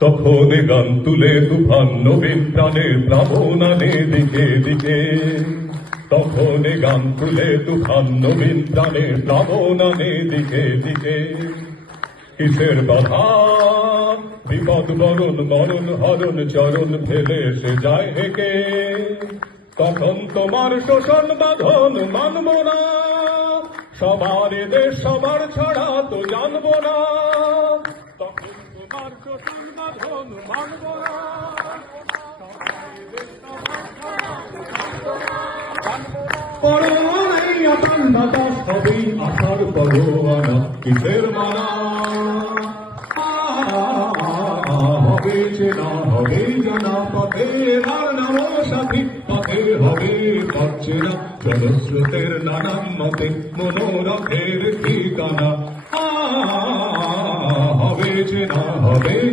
তখন গান তুলে তুফান নবীন প্রাণের প্লাবনানে দিকে দিকে, তখন গান তুলে তুফান নবীন প্রাণের প্লাবনানে দিকে দিকে। কিসের বাধা বিপদ বরণ মরণ হরণ চরণ ফেলে সে যায় হেকে, তখন তোমার শোষণ বাঁধন মানব না, সবার দেশ সবার ছাড়া তো জানবো না, তখন তোমার শোষণ বাঁধন মানব না, পরোয়ানাইয়া প্রাণ বাতাস হবেই আশার পরোয়ানা, কিসের মানা হবে চেনা হবে জানা, পথের আর নাম সাথী পথের হবে পাচ্ছে না, জলস্রোতের নানান মতে মনোরথের ঠিকানা হবে চেনা হবে